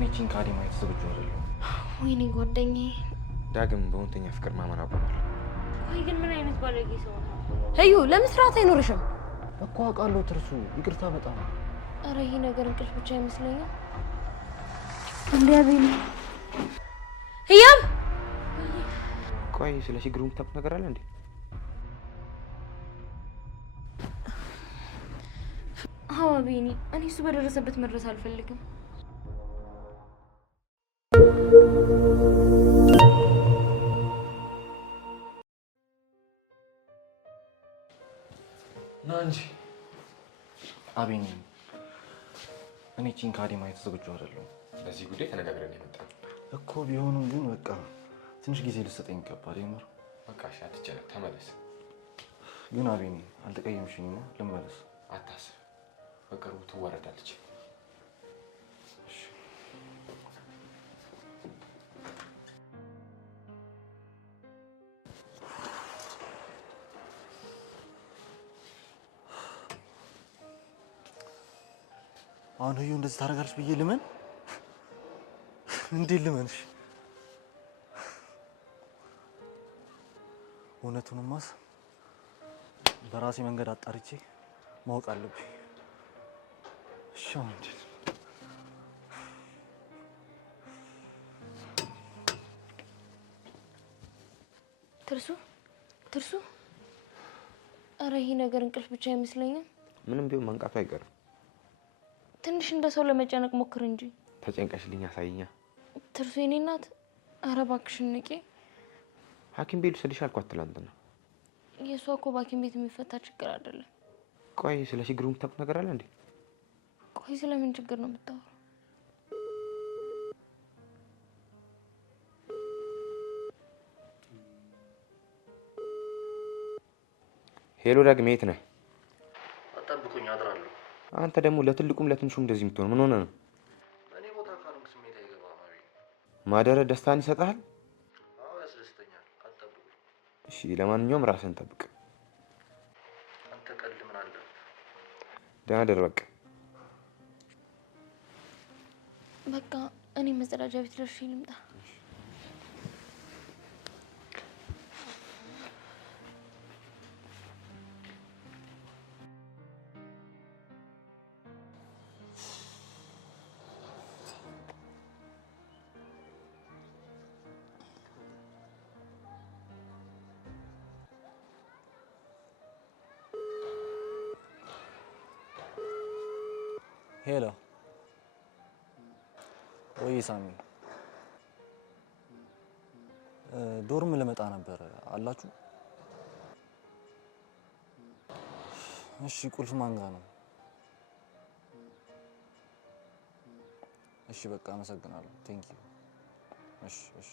እኔ ቺንካዲ ማየት ዝግጁ አይደለሁም። ወይኔ ጓደኛዬ ዳግም በእውነተኛ ፍቅር ማመን አቆማለሁ። ቆይ ግን ምን አይነት ባለጌ ሰው ነው? እዩ ለምስራት አይኖርሽም እኮ አውቃለሁ። ትርሱ ይቅርታ በጣም ኧረ ይሄ ነገር እንቅልፍ ብቻ ይመስለኛል። እንዴ አቤል ህያብ ቆይ ስለ ችግሩ የምታውቁት ነገር አለ እንዴ? አዎ አቤኔ እኔ እሱ በደረሰበት መድረስ አልፈልግም። ናንጂ አቤኔ እኔ ቺንካዲ ማየት ዝግጁ አይደለሁም። በዚህ ጉዳይ ተነጋግረን የመጣን እኮ ቢሆንም ግን በቃ ትንሽ ጊዜ ልትሰጠኝ ይገባል። የምር በቃ እሺ፣ አትጨነቅ፣ ተመለስ። ግን አቤኔ አልተቀየምሽኝማ? ልመለስ። አታስብ፣ በቅርቡ ትወረዳለች። አሁን እዩ እንደዚህ ታደርጋለች ብዬ ልመን? እንዴት ልመንሽ? እውነቱንማስ በራሴ መንገድ አጣርቼ ማወቅ አለብኝ። እሺ እንዴ ትርሱ ኧረ ይሄ ነገር እንቅልፍ ብቻ ይመስለኛል። ምንም ቢሆን መንቃቱ አይቀርም። ትንሽ እንደ ሰው ለመጨነቅ ሞክር እንጂ። ተጨንቀሽልኝ አሳይኛ። ትርሱ የኔ እናት ኧረ እባክሽን ንቂ። ሐኪም ቤት ስልሽ አልኳት ትላንትና። የሷ እኮ በሐኪም ቤት የሚፈታ ችግር አይደለም። ቆይ ስለ ችግሩ የምታውቁት ነገር አለ እንዴ? ቆይ ስለምን ችግር ነው የምታወራው? ሄሎ ዳግም የት ነህ? አጠብቁኝ አድራለሁ። አንተ ደግሞ ለትልቁም ለትንሹም እንደዚህ የምትሆን ምን ሆነ ነው? እኔ ቦታ ካልሆንክ ስሜት አይገባም። አቤት ማደረ ደስታን ይሰጣል? አዎ ያስደስተኛል። አጠብቁኝ። እሺ ለማንኛውም ራስን ጠብቅ። አንተ ቀልድ ምን አለ? ደህና ደር በቃ። በቃ እኔ መጸዳጃ ቤት ደርሼ ልምጣ። ሄሎ ወይ ሳሚ፣ ዶርም ልመጣ ነበር አላችሁ? እሺ ቁልፍ ማን ጋር ነው? እሺ በቃ አመሰግናለሁ። ቴንክ ዩ። እሺ እሺ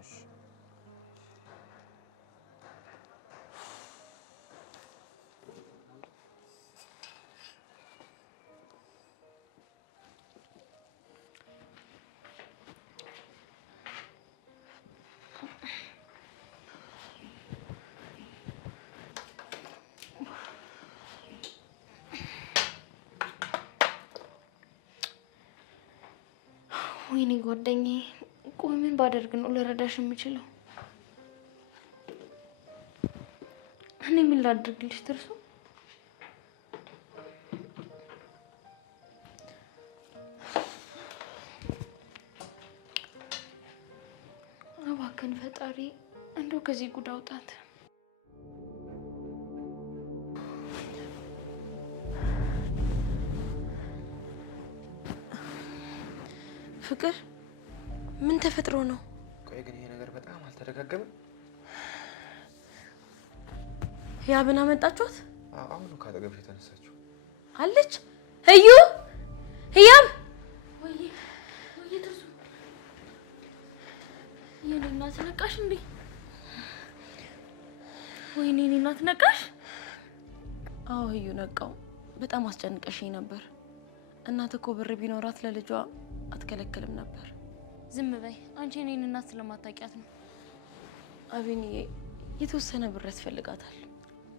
እሺ ወይኔ ጓደኛዬ ቆይ ምን ባደርግ ነው ልረዳሽ የምችለው? እኔ ምን ላድርግልሽ ትርሱ? እባክህን ፈጣሪ እንደው ከዚህ ጉድ አውጣት። ፍቅር ምን ተፈጥሮ ነው? ቆይ ግን ይሄ ነገር በጣም አልተደጋገመም? ያብና መጣችኋት? አሁን ነው ካጠገብሽ የተነሳችው። አለች እዩ ህያብ ወይ ትርሱ የኔ እናት ነቃሽ እንዴ? ወይኔ የኔ እናት ነቃሽ? አዎ እዩ ነቃው። በጣም አስጨንቀሽኝ ነበር። እናት እኮ ብር ቢኖራት ለልጇ አትከለክልም ነበር። ዝም በይ አንቺ እኔን እናት ስለማታውቂያት ነው። አቤኔ የተወሰነ ብር ያስፈልጋታል።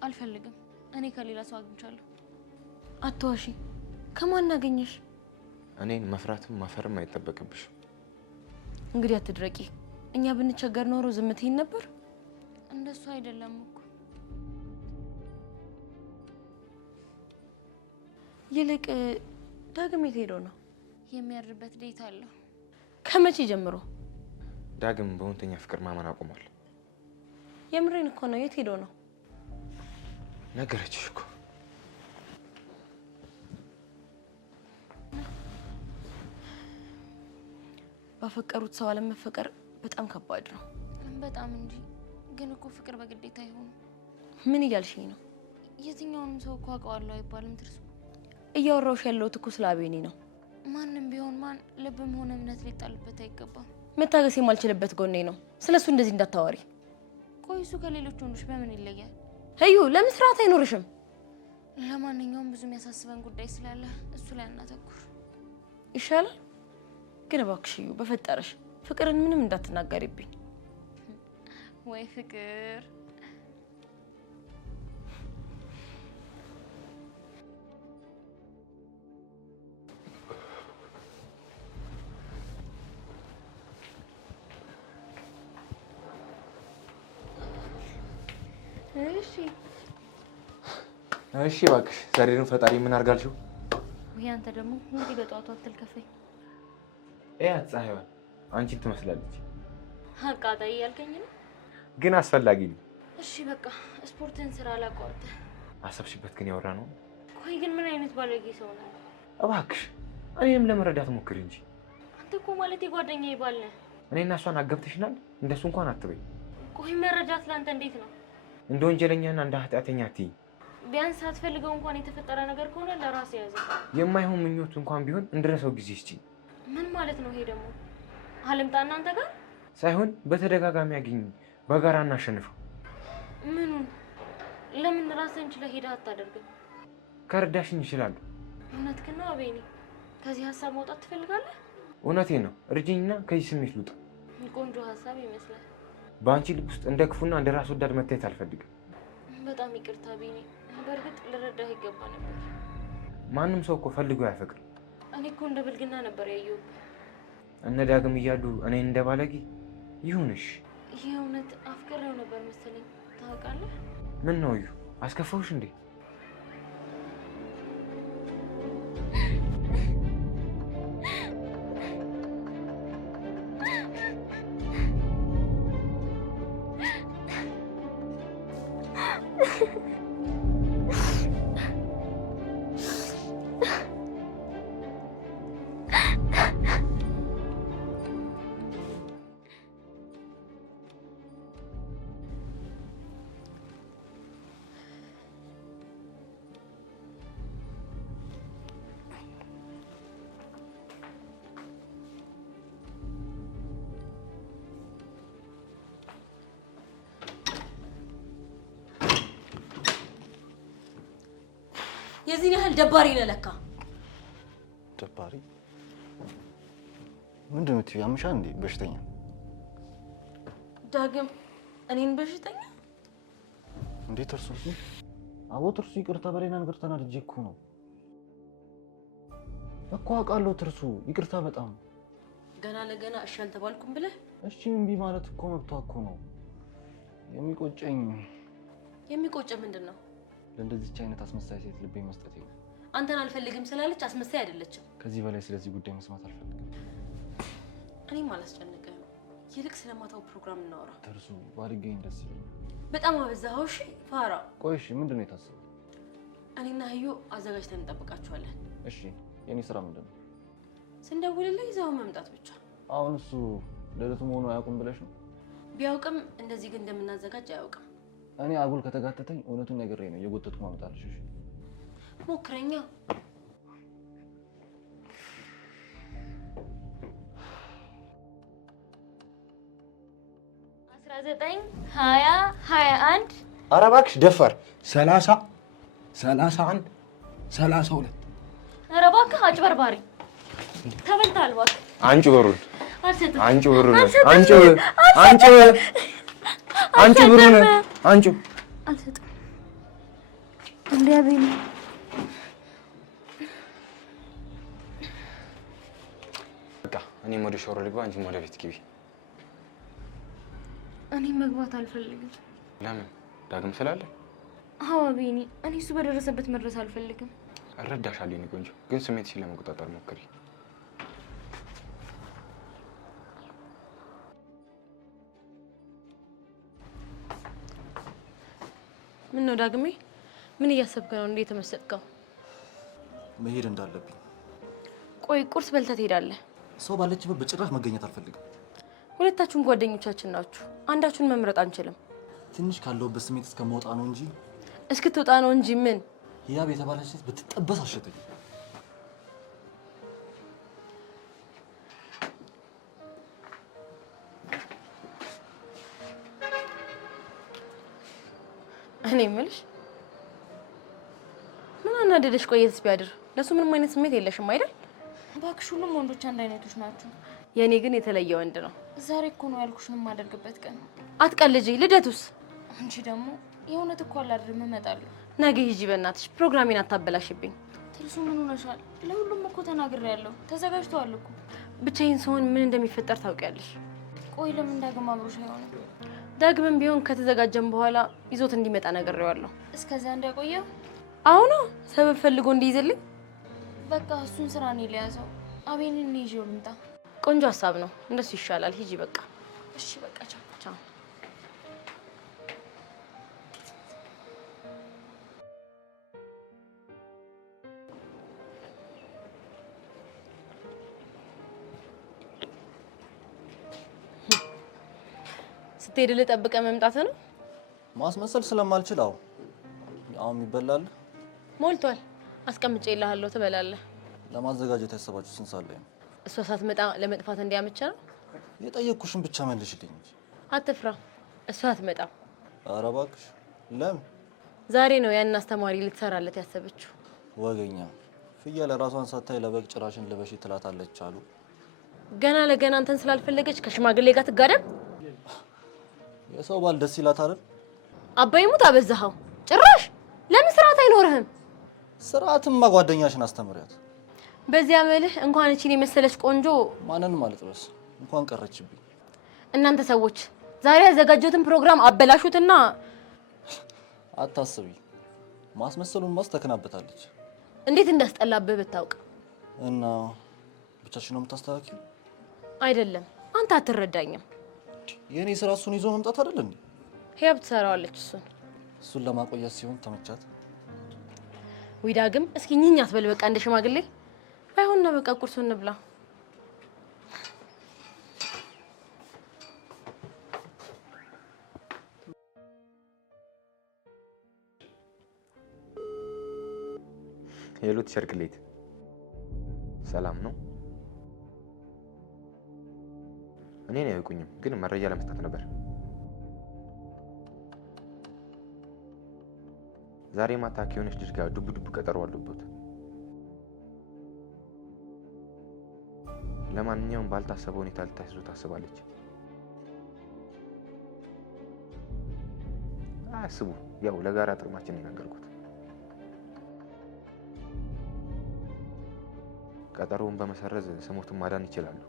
አልፈልግም። እኔ ከሌላ ሰው አግኝቻለሁ። አትዋሺ። ከማን አገኘሽ? እኔን መፍራትም ማፈርም አይጠበቅብሽ። እንግዲህ አትድረቂ። እኛ ብንቸገር ኖሮ ዝም ትይን ነበር? እንደሱ አይደለም እኮ። ይልቅ ዳግም የት ሄዶ ነው? የሚያድርበት ዴት አለው። ከመቼ ጀምሮ? ዳግም በእውነተኛ ፍቅር ማመን አቁሟል። የምሬን እኮ ነው። የት ሄዶ ነው? ነገረችሽ እኮ። ባፈቀሩት ሰው አለመፈቀር በጣም ከባድ ነው። በጣም እንጂ። ግን እኮ ፍቅር በግዴታ አይሆንም። ምን እያልሽኝ ነው? የትኛውንም ሰው እኮ አውቀዋለሁ አይባልም ትርሱ። እያወራሁሽ ያለሁት እኮ ስለ አቤኔ ነው። ማንም ቢሆን ማን ልብም ሆነ እምነት ሊጣልበት አይገባም። መታገስ የማልችልበት ጎኔ ነው። ስለሱ እንደዚህ እንዳታወሪ። ቆይ እሱ ከሌሎች ወንዶች በምን ይለያል? እዩ ለምን ስርዓት አይኖርሽም? ለማንኛውም ብዙ የሚያሳስበን ጉዳይ ስላለ እሱ ላይ እናተኩር ይሻላል። ግን እባክሽ እዩ በፈጠረሽ ፍቅርን ምንም እንዳትናገሪብኝ። ወይ ፍቅር እሺ እባክሽ ዛሬን ፈጣሪ ምን አርጋልሽው? ወይ አንተ ደግሞ እንግዲህ በጠዋቱ አትልከፈኝ። ፀሐይዋን አንቺን ትመስላለች። አቃጣይ ያልከኝ ነው ግን አስፈላጊ ነው። እሺ በቃ ስፖርትን ስራ አላቋርጥ። አሰብሽበት ግን ያወራ ነው። ቆይ ግን ምን አይነት ባለጌ ሰው ነው? እባክሽ እኔንም ለመረዳት ሞክሪ እንጂ። አንተ እኮ ማለት የጓደኛዬ ባል ነህ። እኔና እሷን አገብተሽናል። እንደሱ እንኳን አትበይ። ቆይ መረዳት ላንተ እንዴት ነው? እንደ ወንጀለኛና እንደ ኃጢአተኛ አትይ። ቢያንስ ሳትፈልገው እንኳን የተፈጠረ ነገር ከሆነ ለራስ ያዘ። የማይሆን ምኞት እንኳን ቢሆን እንድረሰው ጊዜ እስቲ። ምን ማለት ነው ይሄ ደግሞ? አለምጣና አንተ ጋር ሳይሆን በተደጋጋሚ አግኝ በጋራ እናሸንፈው። ምኑን? ለምን ራስህን ችለህ ሄደህ አታደርግም? ከረዳሽኝ ይችላል። እውነትህን ነው አቤኔ። ከዚህ ሀሳብ መውጣት ትፈልጋለህ? እውነቴን ነው። እርጅኝና ከዚህ ስሜት ልውጣ። ቆንጆ ሀሳብ ይመስላል። በአንቺ ልብ ውስጥ እንደ ክፉና እንደ ራስ ወዳድ መታየት አልፈልግም። በጣም ይቅርታ አቤኔ። በእርግጥ ልረዳህ ይገባ ነበር። ማንም ሰው እኮ ፈልጎ አያፈቅርም። እኔ እኮ እንደ ብልግና ነበር ያየሁት። እነ ዳግም እያሉ እኔን እንደ ባለጌ ይሁንሽ። ይሄ እውነት አፍቅሬው ነበር መሰለኝ። ታውቃለህ? ምን ነው እዩ አስከፋውሽ እንዴ? የዚህን ያህል ደባሪ ነህ ለካ። ደባሪ ምንድን ነው የምትይው? ያምሻል እንዴ? በሽተኛ ዳግም እኔን በሽተኛ እንዴት? እርሱ አቦ ትርሱ ይቅርታ በሌላ ነገር ተናድጄ እኮ ነው እኮ አውቃለሁ። ትርሱ ይቅርታ በጣም ገና ለገና እሺ አልተባልኩም ብለህ እሺ እምቢ ማለት እኮ መብቷ እኮ ነው። የሚቆጨ ምንድን ነው? ለእንደዚች አይነት አስመሳይ ሴት ልቤ መስጠት ነው። አንተን አልፈልግም ስላለች አስመሳይ አይደለችም። ከዚህ በላይ ስለዚህ ጉዳይ መስማት አልፈልግም። እኔም አላስጨንቅህም። ይልቅ ስለማታው ፕሮግራም እናወራ። ትርሱ ባድገኝ ደስ ይለኛል። በጣም አበዛኸው። እሺ ፋራ። ቆይ እሺ ምንድን ነው የታሰበው? እኔና ህዩ አዘጋጅተን እንጠብቃችኋለን። እሺ የኔ ስራ ምንድን ነው? ስንደውልልህ ይዘው መምጣት ብቻ። አሁን እሱ ልደቱ መሆኑ አያውቅም ብለሽ ነው? ቢያውቅም እንደዚህ ግን እንደምናዘጋጅ አያውቅም። እኔ አጉል ከተጋተተኝ እውነቱን ነግሬ ነው የጎተትኩ ማመጣልሽ። እሺ ሞክረኛ። ዘጠኝ 20 21 ኧረ እባክሽ ደፋር 30 31 32 ኧረ እባክህ አጭበርባሪ ተበልተሃል። እባክህ አንቺ ብሩን አልሰጥም። አንቺ ብሩን አንቺ ብሩን አንቺ አልሰጥም። እንዴ አቤኔ እኔም ወደ ሻወር ልግባ፣ አንቺም ወደ ቤት ግቢ። እኔ መግባት አልፈልግም። ለምን? ዳግም ስላለ? አዎ ቢኒ፣ እኔ እሱ በደረሰበት መድረስ አልፈልግም። እረዳሻለሁ የኔ ቆንጆ፣ ግን ስሜትሽን ለመቆጣጠር ሞክሪ። ምን ነው ዳግሜ? ምን እያሰብክ ነው? እንዴት ተመሰጥከው? መሄድ እንዳለብኝ። ቆይ ቁርስ በልተህ ትሄዳለህ? ሰው ባለችበት በጭራሽ መገኘት አልፈልግም። ሁለታችሁም ጓደኞቻችን ናችሁ። አንዳችሁን መምረጥ አንችልም። ትንሽ ካለውበት ስሜት እስከመውጣ ነው እንጂ እስክትወጣ ነው እንጂ ምን? ህያብ የተባለች ሴት ብትጠበስ አሸተኝ። እኔ የምልሽ ምን አናደደሽ? ቆየትስ ቢያድር ለሱ ምንም አይነት ስሜት የለሽም አይደል? እባክሽ ሁሉም ወንዶች አንድ አይነቶች ናቸው። የኔ ግን የተለየ ወንድ ነው። ዛሬ እኮ ነው ያልኩሽን የማደርግበት ቀን። አትቀልጂ። ልደቱስ? አንቺ ደግሞ የእውነት እኮ አላድርም፣ እመጣለሁ። ነገ ሂጂ በእናትሽ። ፕሮግራሜን አታበላሽብኝ። ትርሱ ምን ሆነሻል? ለሁሉም እኮ ተናግሬያለሁ። ተዘጋጅተዋል እኮ። ብቻዬን ስሆን ምን እንደሚፈጠር ታውቂያለሽ። ቆይ ለምን ዳግም አብሮሽ አይሆንም? ዳግምም ቢሆን ከተዘጋጀን በኋላ ይዞት እንዲመጣ ነግሬዋለሁ። እስከዚያ እንዳይቆየው አሁን ሰበብ ፈልጎ እንዲይዝልኝ። በቃ እሱን ስራ ነው ሊያዘው። አቤንን ይዤው ልምጣ። ቆንጆ ሀሳብ ነው። እንደሱ ይሻላል። ሂጂ በቃ። እሺ በቃ ቻው። ቻው። ስትሄድ ልጠብቀህ መምጣት ነው? ማስመሰል ስለማልችል አሁን ይበላል። ሞልቷል። አስቀምጬልሃለሁ፣ ትበላለህ። ለማዘጋጀት ያሰባችሁ ስንት ሰዓት ላይ ነው? እሷ ሳትመጣ ለመጥፋት እንዲያመቸ ነው። የጠየቅኩሽን ብቻ መልሽልኝ እንጂ። አትፍራ፣ እሷ አትመጣም። ኧረ እባክሽ። ለምን? ዛሬ ነው ያንን አስተማሪ ልትሰራለት ያሰበችው። ወገኛ ፍየል ራሷን ሳታይ ለበግ ጭራሽን ልበሺ ትላታለች አሉ። ገና ለገና አንተን ስላልፈለገች ከሽማግሌ ጋር ትጋደም። የሰው ባል ደስ ይላት አይደል? አባይ ሙት አበዛኸው። ጭራሽ ለምን ስርዓት አይኖርህም? ስርዓትማ ጓደኛሽን አስተምሪያት። በዚያ መልህ እንኳን እቺን የመሰለች ቆንጆ ማንንም አልጥበስ እንኳን ቀረችብኝ። እናንተ ሰዎች ዛሬ ያዘጋጀሁትን ፕሮግራም አበላሹትና። አታስቢ፣ ማስመሰሉን ማስተከናበታለች። እንዴት እንዳስጠላብህ ብታውቅ። እና ብቻሽን ነው የምታስተካክለው? አይደለም፣ አንተ አትረዳኝም። የኔ ስራ እሱን ይዞ መምጣት አይደል እንዴ? ህያብ ትሰራዋለች እሱን ለማቆየት ሲሆን ተመቻት። ወይ ዳግም እስኪ እኝኝ አትበል በቃ እንደ ሽማግሌ። ባይሆንና በቃ ቁርሱን እንብላ። ሄሎ ቲቸር ቅሌት፣ ሰላም ነው? እኔን አያውቁኝም፣ ግን መረጃ ለመስጠት ነበር። ዛሬ ማታ ከሆነች ልጅ ጋር ዱብ ቀጠሮ አለበት። ለማንኛውም ባልታሰበ ሁኔታ ልታስይዙ ታስባለች። አያስቡ፣ ያው ለጋራ ጥቅማችን የነገርኩት። ቀጠሮውን በመሰረዝ ስሞቱን ማዳን ይችላሉ።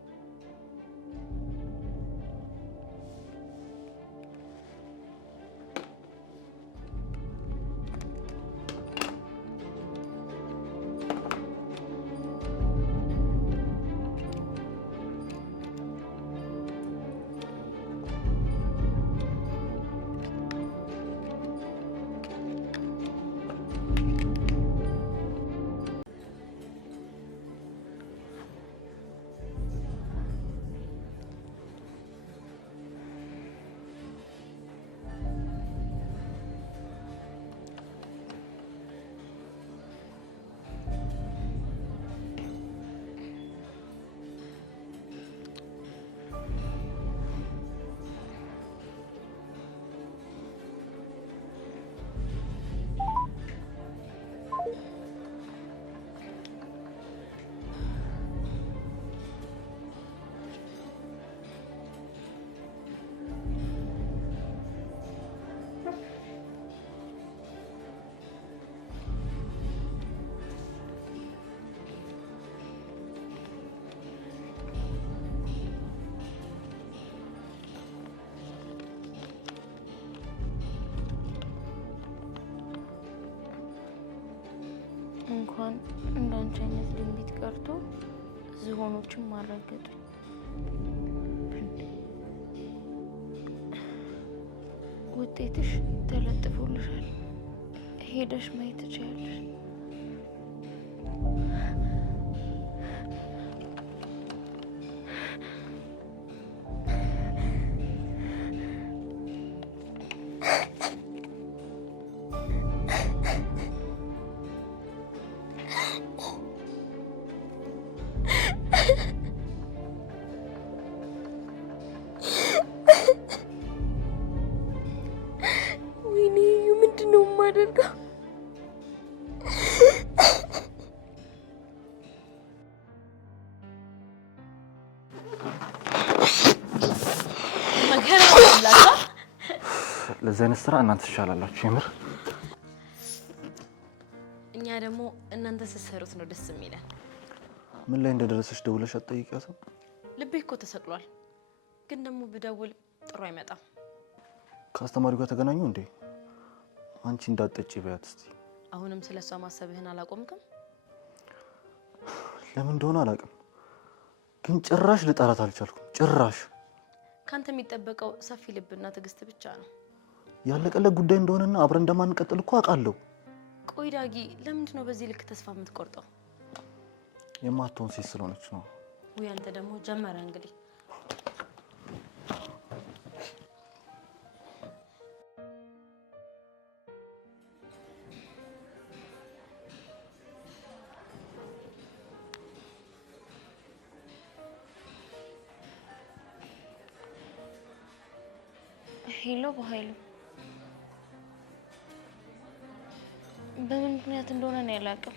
እንኳን እንዳንቺ አይነት ድንቢት ቀርቶ ዝሆኖችን ማረገጡ ውጤትሽ ተለጥፎልሻል። ሄደሽ ማየት ትችያለሽ። ወይኔ ምንድን ነው የማደርገው? ለዚህ አይነት ስራ እናንተ ትሻላላችሁ የምር። እኛ ደግሞ እናንተ ስትሰሩት ነው ደስ የሚለን። ምን ላይ እንደደረሰች ደውለሽ አትጠይቂያትም? ልቤ እኮ ተሰቅሏል፣ ግን ደግሞ ብደውል ጥሩ አይመጣም። ከአስተማሪው ጋር ተገናኙ እንዴ? አንቺ እንዳትጠጪ በያት እስቲ። አሁንም ስለሷ ማሰብህን አላቆምክም? ለምን እንደሆነ አላውቅም፣ ግን ጭራሽ ልጠራት አልቻልኩም። ጭራሽ ካንተ የሚጠበቀው ሰፊ ልብና ትዕግስት ብቻ ነው። ያለቀለት ጉዳይ እንደሆነና አብረን እንደማንቀጥል እኮ አውቃለሁ። ቆይ ዳጊ፣ ለምንድን ነው በዚህ ልክ ተስፋ የምትቆርጠው? የማትሆን ሴት ስለሆነች ነው። ወይ አንተ ደግሞ ጀመረ እንግዲህ። ሄሎ በኃይሉ፣ በምን ምክንያት እንደሆነ ነው ያላውቅም።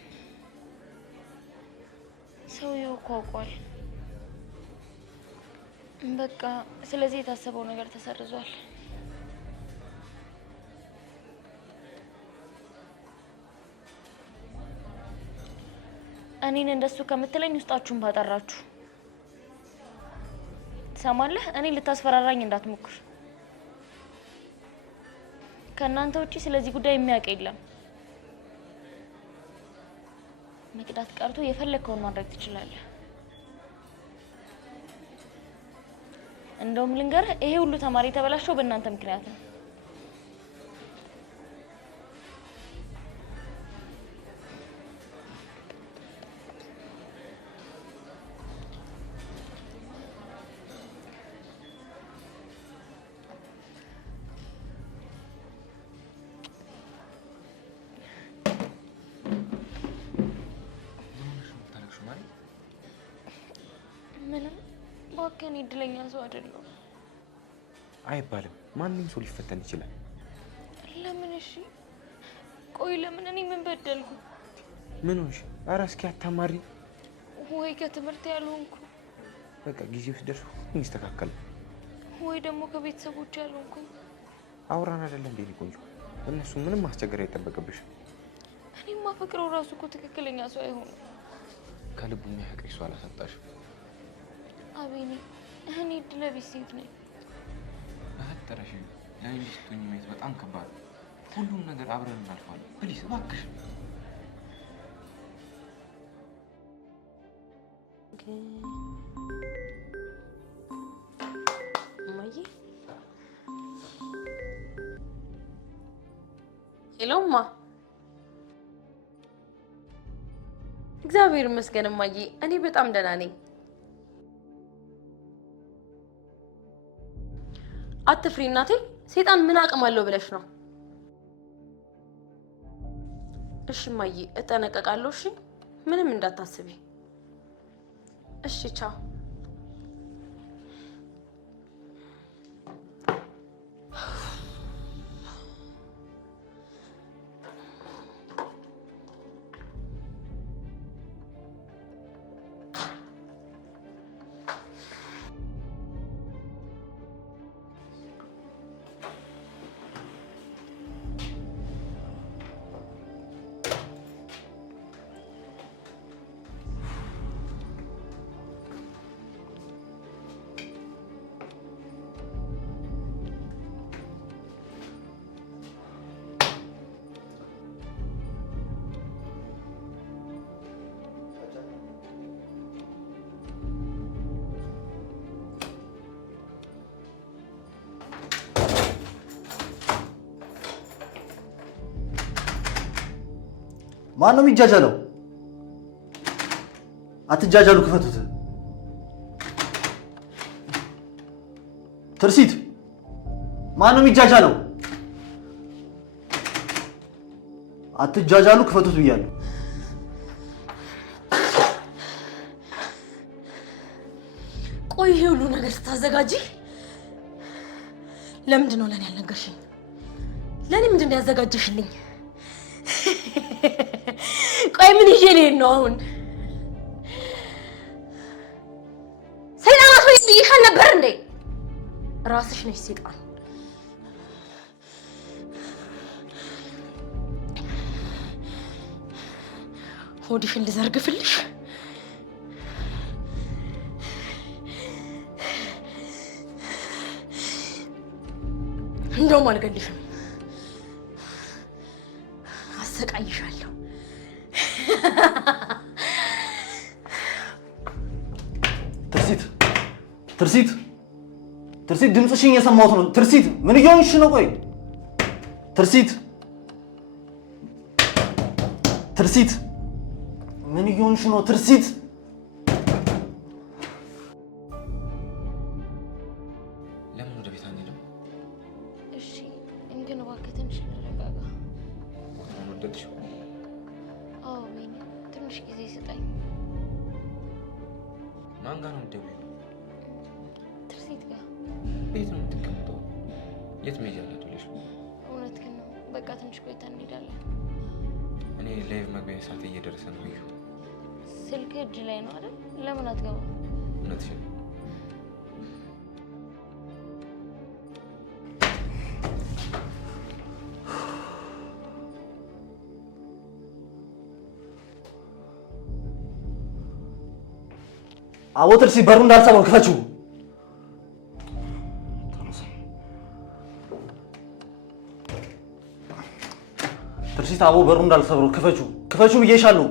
ሰውየው እኮ አውቋል። በቃ ስለዚህ የታሰበው ነገር ተሰርዟል። እኔን እንደሱ ከምትለኝ ውስጣችሁን ባጠራችሁ። ትሰማለህ? እኔ ልታስፈራራኝ እንዳትሞክር። ከእናንተ ውጪ ስለዚህ ጉዳይ የሚያውቅ የለም። መቅዳት ቀርቶ የፈለከውን ማድረግ ትችላለህ። እንደውም ልንገርህ፣ ይሄ ሁሉ ተማሪ የተበላሸው በእናንተ ምክንያት ነው። ምንም ባከን እድለኛ ሰው አይደለም አይባልም። ማንንም ሰው ሊፈተን ይችላል። ለምን? እሺ ቆይ ለምን? እኔ ምን በደልኩ? ምን ሆንሽ? ኧረ እስኪ አታማሪ። ወይ ከትምህርት ያልሆንኩ፣ በቃ ጊዜው ሲደርስ ሁሉም ይስተካከላል። ወይ ደግሞ ከቤተሰቦች ያልሆንኩ። አውራን አይደለ እንዴ ቆንጆ? እነሱ ምንም ማስቸገር አይጠበቅብሽም። እኔማ ፍቅረው ራሱ እኮ ትክክለኛ ሰው አይሆንም። ከልቡ የሚያፈቅርሽ ሰው አላሳጣሽም። አቤኔ፣ እኔ እድለ ቢስ ሴት ነኝ። በፈጠረሽ ለኔ ስትሆኚ ማየት በጣም ከባድ ነው። ሁሉም ነገር አብረን እናልፋለን። ፕሊዝ እባክሽ። እማዬ፣ ሄሎማ። እግዚአብሔር ይመስገን እማዬ፣ እኔ በጣም ደህና ነኝ። አትፍሪ እናቴ። ሰይጣን ምን አቅም አለው ብለሽ ነው? እሺ እማዬ፣ እጠነቀቃለሁ። እሺ፣ ምንም እንዳታስቢ። እሺ፣ ቻው። ማን ነው የሚጃጃለው? አትጃጃሉ፣ ክፈቱት። ትርሲት ማን ነው የሚጃጃለው? አትጃጃሉ፣ ክፈቱት ብያለሁ። ቆይ ይሄ ሁሉ ነገር ስታዘጋጂ ለምንድን ነው ለኔ ያልነገርሽኝ? ለኔ ምንድን ነው ያዘጋጀሽልኝ? ቆይ ምን ይዤ ልሄድ ነው አሁን? ሰይጣን አትበይ ብዬሻል ነበር እንዴ? ራስሽ ነሽ ሰይጣን። ሆድሽን ልዘርግፍልሽ? እንደውም አልገልሽም፣ አሰቃይሻለሁ። ትርሲት ትርሲት ትርሲት፣ ድምፅሽን እየሰማሁት ነው። ትርሲት ምን እየሆንሽ ነው? ቆይ ትርሲት ትርሲት፣ ምን እየሆንሽ ነው? ትርሲት ለምን ወደ ቤት አንሄድም? እሺ ግን እባክህ ትንሽ እንረጋጋ። አሁን ወደድሽው? አዎ ቢኒ፣ ትንሽ ጊዜ ስጠኝ። ማን ጋር ነው የምትደውይው? ትርሲት ጋር። ቤት ነው የምትቀምጠው? የት መሄጃ አላት ብለሽ? እውነትህን ነው። በቃ ትንሽ ቆይተን እንሄዳለን። እኔ ላይቭ መግቢያ ሰዓት እየደረሰ ነው። እዩ ስልክ እጅ ላይ ነው አይደል? ለምን አትገባም? እውነትሽን ነው። አዎ ትርሲት፣ በሩ እንዳልሰማው ክፈችው። ትርሲት፣ አዎ በሩ እንዳልሰብረው ክፈችው፣ ክፈችው ብዬሻለሁ።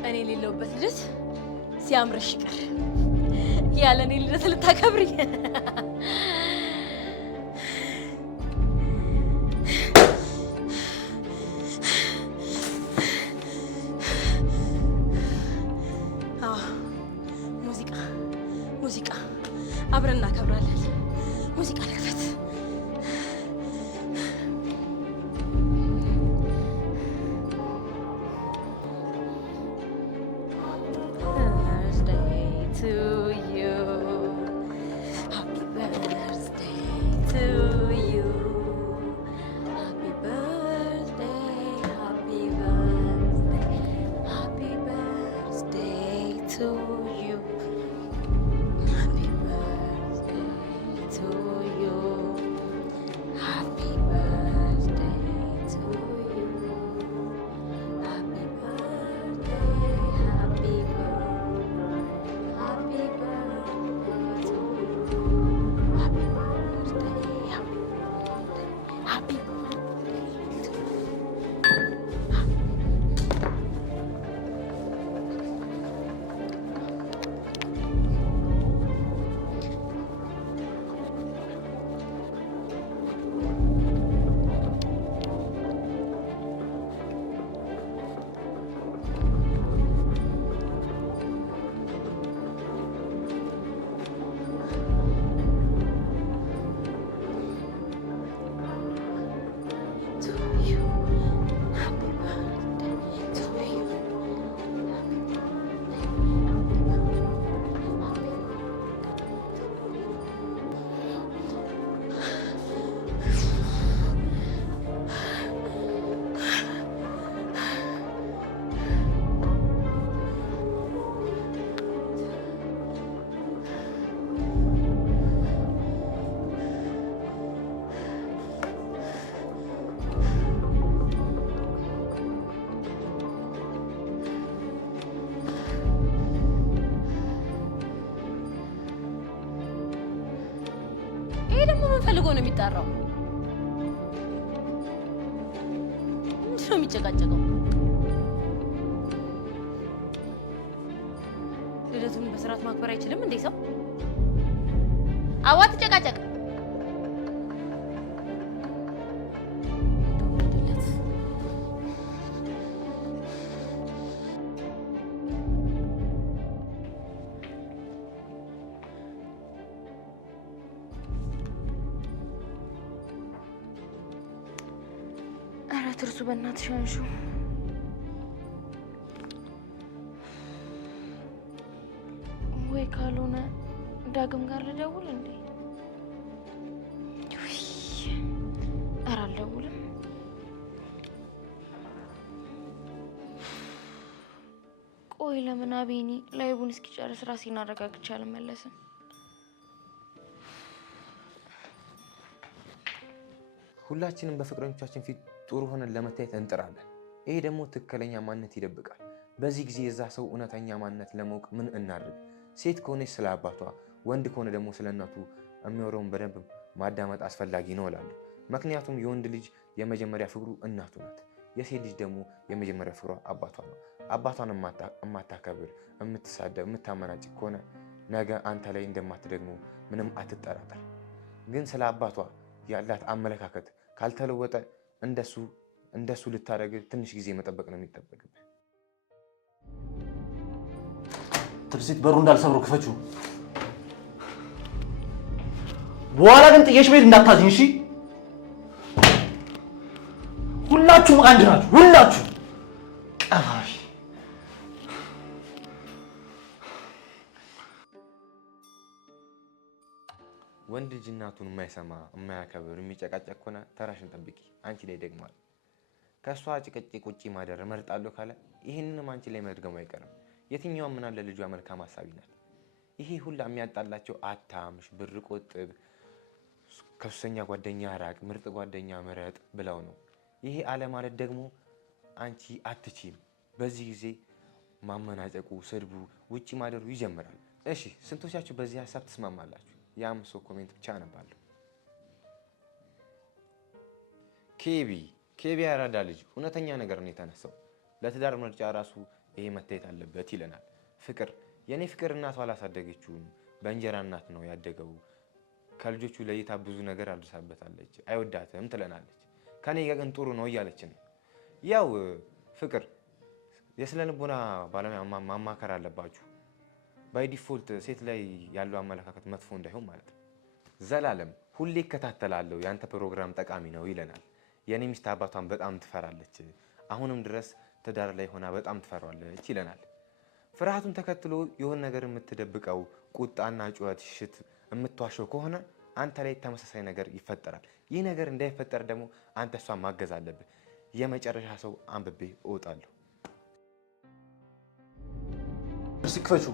እኔ የሌለሁበት ልደት ሲያምርሽ ይቀር። ያለ እኔ ልደት ልታከብሪ? ሙዚቃ ሙዚቃ፣ አብረን እናከብራለን። ሙዚቃ ልክፈት። ፈልጎ ነው የሚጣራው? ነው የሚጨቃጨቀው? ልደቱን በስርዓት ማክበር አይችልም እንዴ ሰው? አዋ ትጨቃጨቅ። ኧረ ትርሱ በእናትሽ አንሺው። ወይ ካልሆነ ዳግም ጋር ልደውል እንዴ? ኧረ አልደውልም። ቆይ ለምን አቤኒ ላይቡን እስኪጨርስ ራሴን አረጋግቼ አልመለስም? ሁላችንም በፍቅረኞቻችን ፊት ጥሩ ሆነን ለመታየት እንጥራለን። ይሄ ደግሞ ትክክለኛ ማንነት ይደብቃል። በዚህ ጊዜ የዛ ሰው እውነተኛ ማንነት ለማወቅ ምን እናድርግ? ሴት ከሆነች ስለ አባቷ፣ ወንድ ከሆነ ደግሞ ስለ እናቱ የሚወራውን በደንብ ማዳመጥ አስፈላጊ ነው እላለሁ። ምክንያቱም የወንድ ልጅ የመጀመሪያ ፍቅሩ እናቱ ናት። የሴት ልጅ ደግሞ የመጀመሪያ ፍቅሯ አባቷ ነው። አባቷን የማታከብር፣ የምትሳደብ፣ የምታመናጭቅ ከሆነ ነገ አንተ ላይ እንደማትደግሞ ምንም አትጠራጠር። ግን ስለ አባቷ ያላት አመለካከት ካልተለወጠ እንደሱ ልታደርግ ትንሽ ጊዜ መጠበቅ ነው የሚጠበቅብህ። ትርሲት በሩ እንዳልሰብሩ ክፈችው። በኋላ ግን ጥየሽ ቤት እንዳታዝኝ እሺ? ሁላችሁም አንድ ናችሁ። ሁላችሁ ቀፋሽ። ወንድ ልጅ እናቱን የማይሰማ የማያከብር የሚጨቃጨቅ ከሆነ ተራሽን ጠብቂ፣ አንቺ ላይ ደግሟል። ከእሷ ጭቅጭቅ ውጪ ማደር እመርጣለሁ ካለ ይህንንም አንቺ ላይ መድገሙ አይቀርም። የትኛውም ምን አለ ልጇ መልካም ሀሳቢ ናት። ይሄ ሁላ የሚያጣላቸው አታምሽ፣ ብር ቆጥብ፣ ከሱሰኛ ጓደኛ ራቅ፣ ምርጥ ጓደኛ ምረጥ ብለው ነው። ይሄ አለ ማለት ደግሞ አንቺ አትችይም። በዚህ ጊዜ ማመናጨቁ፣ ስድቡ፣ ውጪ ማደሩ ይጀምራል። እሺ ስንቶቻችሁ በዚህ ሀሳብ ትስማማላችሁ? ያም ሰው ኮሜንት ብቻ አነባለሁ። ኬቢ ያራዳ ልጅ እውነተኛ ነገር ነው የተነሳው። ለትዳር ምርጫ ራሱ ይሄ መታየት አለበት ይለናል። ፍቅር የኔ ፍቅር እናቷ አላሳደገችውም፣ በእንጀራ እናት ነው ያደገው። ከልጆቹ ለይታ ብዙ ነገር አድርሳበታለች፣ አይወዳትም ትለናለች። ከኔ ጋር ግን ጥሩ ነው እያለችን ነው። ያው ፍቅር የስነ ልቦና ባለሙያ ማማከር አለባችሁ። ባይ ዲፎልት ሴት ላይ ያለው አመለካከት መጥፎ እንዳይሆን ማለት ነው። ዘላለም ሁሌ እከታተላለሁ፣ ያንተ ፕሮግራም ጠቃሚ ነው ይለናል። የኔ ሚስት አባቷን በጣም ትፈራለች፣ አሁንም ድረስ ትዳር ላይ ሆና በጣም ትፈራለች ይለናል። ፍርሃቱን ተከትሎ የሆነ ነገር የምትደብቀው ቁጣና ጩኸት፣ ሽት የምትዋሸው ከሆነ አንተ ላይ ተመሳሳይ ነገር ይፈጠራል። ይህ ነገር እንዳይፈጠር ደግሞ አንተ እሷን ማገዝ አለብህ። የመጨረሻ ሰው አንብቤ እወጣለሁ። ክፈቹ።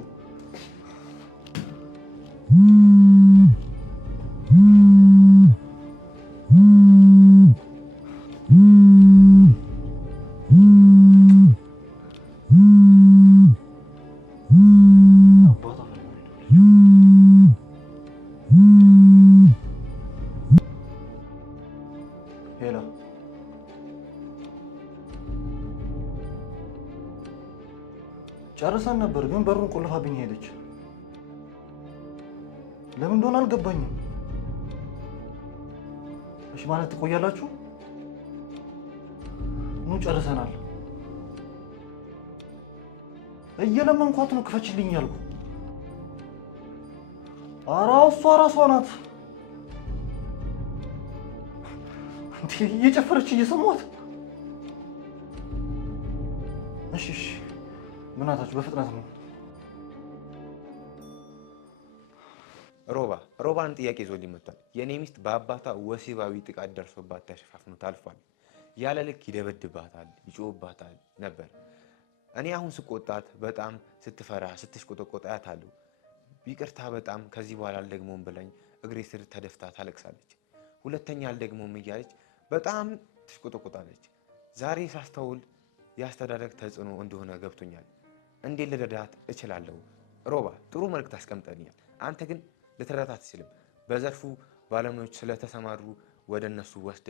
ጨርሰን ነበር ግን በሩን ቆልፋብኝ ሄደች። ለምን እንደሆነ አልገባኝም። እሺ ማለት ትቆያላችሁ? ኑ ጨርሰናል። እየለመንኳት ነው ክፈችልኝ ያልኩ። ኧረ እሷ ራሷ ናት እንዴ እየጨፈረች እየሰማት። እሺ ምናታችሁ በፍጥነት ነው። ሮባን ጥያቄ ይዞልኝ መጥቷል። የኔ ሚስት በአባቷ ወሲባዊ ጥቃት ደርሶባት ተሸፋፍኖ ታልፏል። ያለ ልክ ይደበድባታል፣ ይጮህባታል ነበር። እኔ አሁን ስቆጣት በጣም ስትፈራ ስትሽቆጠቆጥ አያታለሁ። ይቅርታ በጣም ከዚህ በኋላ አልደግሞም ብላኝ እግሬ ስር ተደፍታ ታለቅሳለች። ሁለተኛ አልደግሞም እያለች በጣም ትሽቆጠቆጣለች። ዛሬ ሳስተውል የአስተዳደግ ተጽዕኖ እንደሆነ ገብቶኛል። እንዴት ልረዳት እችላለሁ? ሮባ ጥሩ መልእክት አስቀምጠኛል። አንተ ግን ልትረዳት አትችልም። በዘርፉ ባለሙያዎች ስለተሰማሩ ወደ እነሱ ወስደ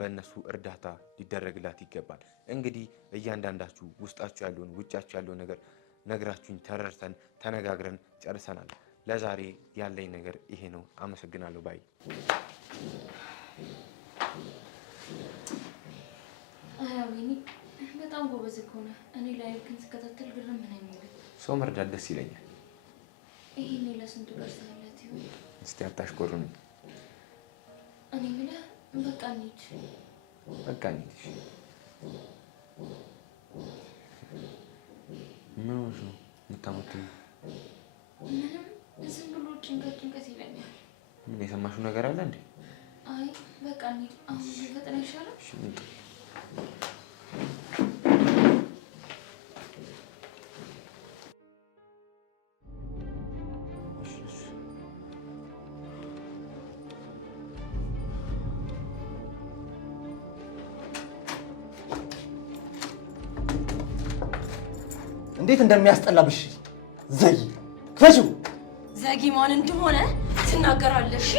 በእነሱ እርዳታ ሊደረግላት ይገባል። እንግዲህ እያንዳንዳችሁ ውስጣችሁ ያለውን ውጫችሁ ያለውን ነገር ነግራችሁኝ ተረድተን ተነጋግረን ጨርሰናል። ለዛሬ ያለኝ ነገር ይሄ ነው። አመሰግናለሁ ባይ። አያዊኒ በጣም ጎበዝ እኮ ነህ። እኔ ላይ ግን ስከታተል ግርም ምን አይሞልም። ሰው መርዳት ደስ ይለኛል። ይሄኔ ለስንቱ ደርሰለት ይሁን። እስቲ አታሽኮሩኝ። እኔ የምልህ በቃ እንሂድ። በቃ እንሂድ። ምን ሆነሽ ነው የምታሞትኝ? ምንም ዝም ብሎ ጭንቀት ይለኛል። ምን የሰማሽው ነገር አለ እንዴ? አይ በቃ እንሂድ። አሁን ፈጥነ ይሻላል። እንዴት እንደሚያስጠላብሽ ዘይ ክፈሽው። ዘጊ ማን እንደሆነ ትናገራለሽ?